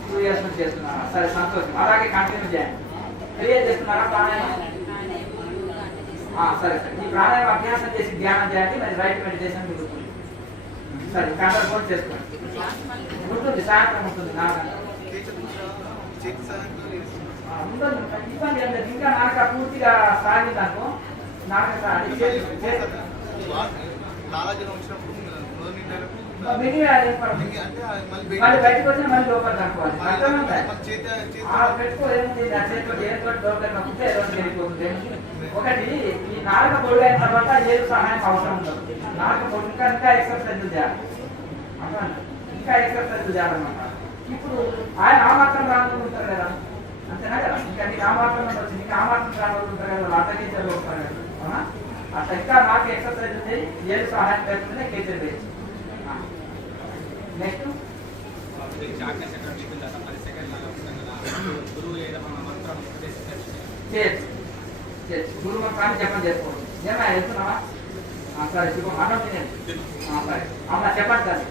2 years నుంచి చేస్తున్నారా? సరే, సంతోషం. అలాగే కంటిన్యూ చేయండి. క్లియర్ చేస్తున్నారా ప్రాణాయామం? సరే. ఈ ప్రాణాయామం అభ్యాసం చేసి ధ్యానం చేయండి, మరి రైట్ మెడిటేషన్ జరుగుతుంది. సరే, కంట్రోల్ చేసుకోండి. ఉంటుంది, సాయంత్రం ఉంటుంది 4 గంటలకు. ఉండదు, ఇబ్బంది ఏం లేదు. ఇంకా నాక పూర్తిగా సాగిందనుకో, మళ్ళీ బయటకు వచ్చిన మళ్ళీ లోపల తక్కువాలి. పెట్టుకో, ఏముంది చేతితో దేనితో లోపల నొక్కితే ఏదో వెళ్ళిపోతుంది. ఒకటి, ఈ నాలుక పొడుగు అయిన తర్వాత ఏదో సహాయం అవసరం ఉండదు. నాలుక పొడుగు ఇంకా ఎక్సర్సైజ్ చేయాలి, ఇంకా ఎక్సర్సైజ్ చేయాలన్నమాట. ఇప్పుడు ఆయన ఆ మాత్రం రానుకుంటారు కదా, అంతేనా కదా? ఇంకా నీకు ఆ మాత్రం వచ్చింది, ఇంకా ఆ మాత్రం రానుకుంటారు కదా, వాళ్ళు అర్థగించారు ఉంటారు కదా, అవునా? అట్లా ఇంకా నాకు ఎక్సర్సైజ్ ఉంది, ఏది సహాయం లేకుండా కేచర్ వేయచ్చు. నెక్స్ట్ గురు మంత్రాన్ని జపం చేసుకోండి. ఏమా వెళ్తున్నావా సరే శుభం అన్నం తినేది సరే అమ్మ చెప్పండి సార్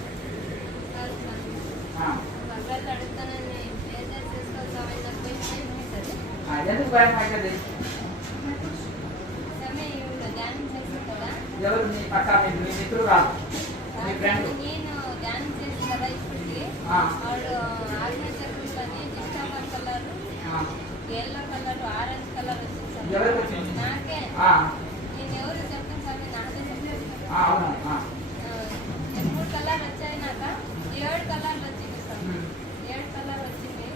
ఎందుకు భయం అవుతుంది ఎవరు మీ పక్క మీ మిత్రుడు రాదు మీ friend yellow colour orange colour వచ్చింది ఎవరికి వచ్చింది నాకే నేను ఎవరు చెప్తాను స్వామి నాకే చెప్పాను అవును 3 కలర్ వచ్చాయి నాక 7 కలర్లు వచ్చింది స్వామి 7 కలర్ వచ్చింది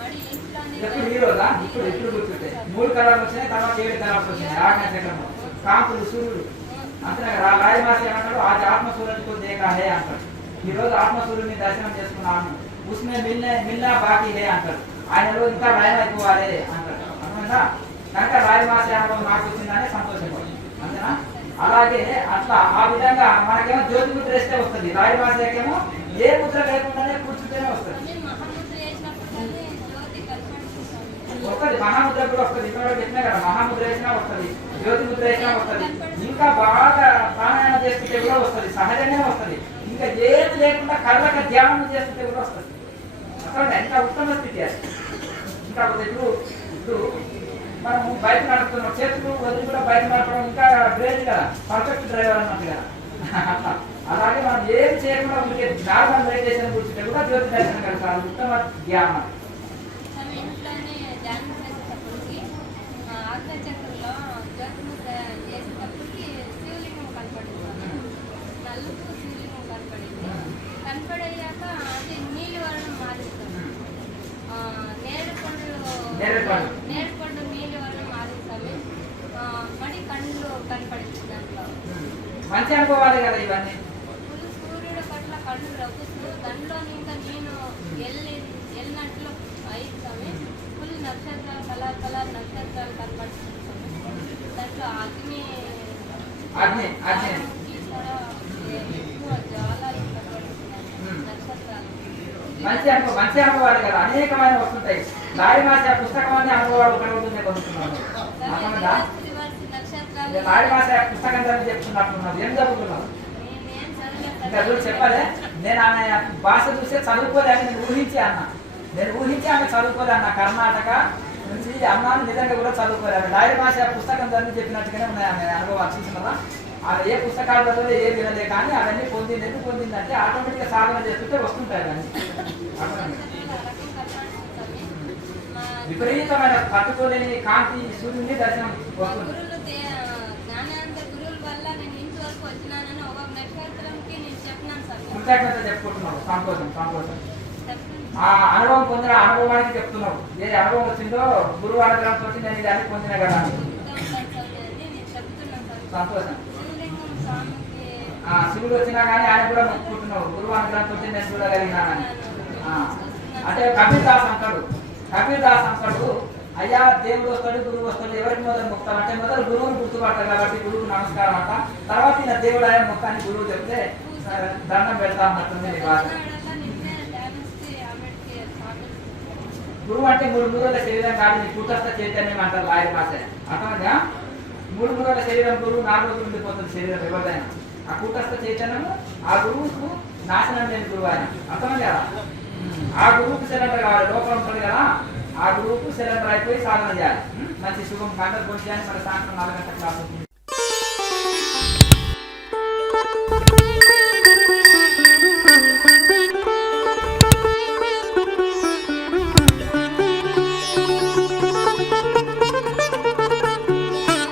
మరి ఇంట్లోనే ఎప్పుడు ఈ రోజా ఇప్పుడు గుర్తుంటే 3 కలర్లు వచ్చినాయి తర్వాత 7 కలర్స్ వచ్చినాయి ఆజ్ఞాచక్రంలో కాంతులు సూర్యుడు అంతే రాయమాసి ఏమంటాడు ఆది ఆత్మసూర్యునితో దేకా హే అంటాడు ఈ రోజు ఆత్మసూర్యుని దర్శనం చేసుకున్నాను ఉస్మే మిల్నా బాకీ హే అంటాడు ఆయనలో ఇంకా రాయం అయిపోవాలి అంటాడు అర్థమైందా కనుక రాయమాసి అనుభవం నాకు వచ్చిందనే సంతోషపడి అంతేనా అలాగే అట్లా ఆ విధంగా మనకేమో జ్యోతి ముద్ర వేస్తే వస్తుంది రాయమాసేకేమో ఏ ముద్ర లేకుండానే కూర్చుంటేనే వస్తుంది మహాముద్ర వేసినప్పుడు జ్యోతి కల్పన వస్తుంది మహాముద్ర కూడా వస్తుంది ఇక్కడ చెప్పినా కదా మహాముద్ర వేసినా వస్తుంది జ్యోతి ముద్ర వేసినా వస్తుంది ఇంకా బాగా ప్రాణాయామం చేస్తుంటే కూడా వస్తుంది సహజంగానే వస్తుంది ఇంకా ఏది లేకుండా కళ్ళక ధ్యానం చేస్తుంటే కూడా వస్తుంది అసలు ఎంత ఉత్తమ స్థితి అది ఇంకా ఇప్పుడు మనం బైక్ నడుపుతున్నాం చేతులు వదిలి కూడా బైక్ నడపడం ఇంకా గ్రేట్ కదా పర్ఫెక్ట్ డ్రైవర్ అన్నట్టు కదా అలాగే మనం ఏది చేయకుండా ఉంటే నార్మల్ మెడిటేషన్ కూర్చుంటే కూడా జ్యోతి దర్శనం కలుగుతారు ఉత్తమ ధ్యానం ఇంట్లోనే ధ్యానం చేసేటప్పటికి ఆజ్ఞాచక్రంలో జ్యోతి ముద్ర చేసేటప్పటికి శివలింగం కనపడింది నలుపు శివలింగం కనపడయ్యాక అది నీళ్ళు వర్ణం మారిస్తుంది నేరేడుపండు నీళ్ళు వర్ణం మారిస్తాము మరి కళ్ళు కనపడింది దాంట్లో మంచి అనుకోవాలి కదా ఇవన్నీ సూర్యుడు పట్ల కళ్ళు రవ్వుతూ దాంట్లో ఇంకా నేను వెళ్ళినట్లు అయిస్తాము ఫుల్ నక్షత్రాలు కలర్ నక్షత్రాలు కనపడుతుంది దాంట్లో ఎక్కువ జ్వాలాలు కనపడుతున్నాయి నక్షత్రాలు మంచి అనుభవాలు కదా అనేకమైన వస్తుంటాయి లారీ మాస పుస్తకం అనే అనుభవాలు కలుగుతుంది కొనుక్కున్నాను లారీ మాస పుస్తకం చదివి చెప్తున్నట్టున్నాను ఏం చదువుతున్నావు ఇంకా చూడు చెప్పాలి నేను ఆమె భాష చూస్తే చదువుకోలే అని నేను ఊహించి ఆమె చదువుకోలే అన్న కర్ణాటక నుంచి అన్నాను నిజంగా కూడా చదువుకోలే ఆమె లారీ భాష పుస్తకం చదివి చెప్పినట్టుగానే ఉన్నాయి ఆమె అనుభవాలు చూసినదా ఆమె ఏ పుస్తకాలలో ఏ వినలే కానీ అవన్నీ పొందింది ఎందుకు పొందిందంటే ఆటోమేటిక్గా సాధన చేస్తుంటే వస్తుంటాయి అవన్నీ విపరీతమైన పట్టుకోలేని కాంతి సూర్యుని దర్శనం వస్తుంది కృతజ్ఞత చెప్పుకుంటున్నావు సంతోషం ఆ అనుభవం పొందిన అనుభవానికి చెప్తున్నావు ఏ అనుభవం వచ్చిందో గురువు అనుగ్రహంతో నేను ఇది అని పొందిన కదా సంతోషం శివుడు వచ్చినా కానీ ఆయన కూడా మొక్కుకుంటున్నావు గురువు అనుగ్రహంతో నేను చూడగలిగినానని అంటే కబీర్ దాస్ అంటాడు అయ్యా దేవుడు వస్తాడు గురువు వస్తాడు ఎవరికి మొదలు మొక్తాం అంటే మొదలు గురువుని గుర్తుపడతారు కాబట్టి గురువుకు నమస్కారం అంట తర్వాత ఈయన దేవుడు ఆయన మొక్కాన్ని గురువు చెప్తే దండం పెడతా అన్నట్టుంది బాధ గురువు అంటే 3 మూరల శరీరం కాదు నీ కూటస్థ చైతన్యం అంటారు లాయర్ భాష అర్థమైందా 3 మూరల శరీరం గురువు 4 రోజులు ఉండిపోతుంది శరీరం ఎవరిదైనా ఆ కూటస్థ చైతన్యము ఆ గురువుకు నాశనం లేని గురువు ఆయన అర్థమైంది కదా ఆ గురువుకు సిలిండర్ కావాలి లోపల ఉంటుంది కదా ఆ గురువుకు సిలిండర్ అయిపోయి సాధన చేయాలి మంచి శుభం గంటలు పొంది మన సాయంత్రం 4 గంటల క్లాస్ ఉంటుంది